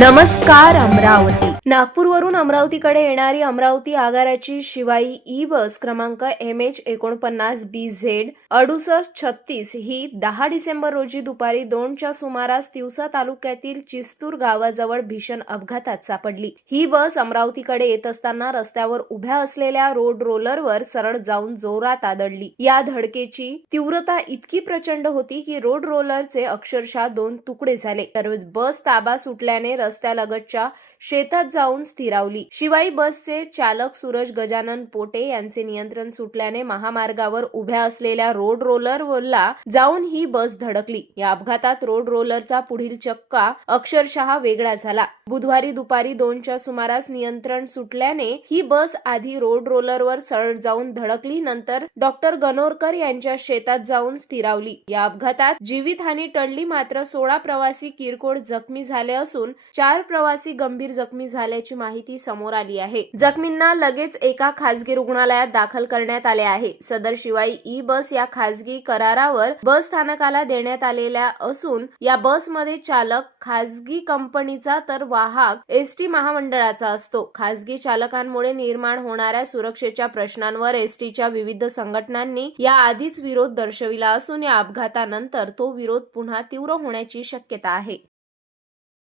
नमस्कार अमरावती. नागपूरवरून अमरावतीकडे येणारी अमरावती आगाराची शिवाई ई बस क्रमांक MH49BZ 6836 ही 10 डिसेंबर रोजी दुपारी 2च्या सुमारास तिवसा तालुक्यातील चिस्तूर गावाजवळ भीषण अपघातात सापडली. ही बस अमरावतीकडे येत असताना रस्त्यावर उभ्या असलेल्या रोड रोलरवर सरळ जाऊन जोरात आदळली. या धडकेची तीव्रता इतकी प्रचंड होती की रोड रोलरचे अक्षरशः 2 तुकडे झाले, तर बस ताबा सुटल्याने रस्त्यालगतच्या शेतात जाऊन स्थिरावली. शिवाई बसचे चालक सूरज गजानन पोटे यांचे नियंत्रण सुटल्याने महामार्गावर उभ्या असलेल्या रोड रोलरला जाऊन ही बस धडकली. या अपघातात रोड रोलरचा पुढील चक्का अक्षरशः वेगळा झाला. बुधवारी दुपारी 2च्या सुमारास नियंत्रण सुटल्याने ही बस आधी रोड रोलरवर सरळ जाऊन धडकली, नंतर डॉक्टर गणोरकर यांच्या शेतात जाऊन स्थिरावली. या अपघातात जीवितहानी टळली, मात्र 16 प्रवासी किरकोळ जखमी झाले असून 4 प्रवासी गंभीर जखमी झाल्याची माहिती समोर आली आहे. जखमींना लगेच एका खासगी रुग्णालयात दाखल करण्यात आले आहे. सदर शिवाई ई बस या खासगी करारावर बस स्थानकाला देण्यात आलेल्या असून या बसमध्ये चालक खासगी कंपनीचा तर वाहक एसटी महामंडळाचा असतो. खासगी चालकांमुळे निर्माण होणाऱ्या सुरक्षेच्या प्रश्नांवर एसटीच्या विविध संघटनांनी या आधीच विरोध दर्शविला असून या अपघातानंतर तो विरोध पुन्हा तीव्र होण्याची शक्यता आहे.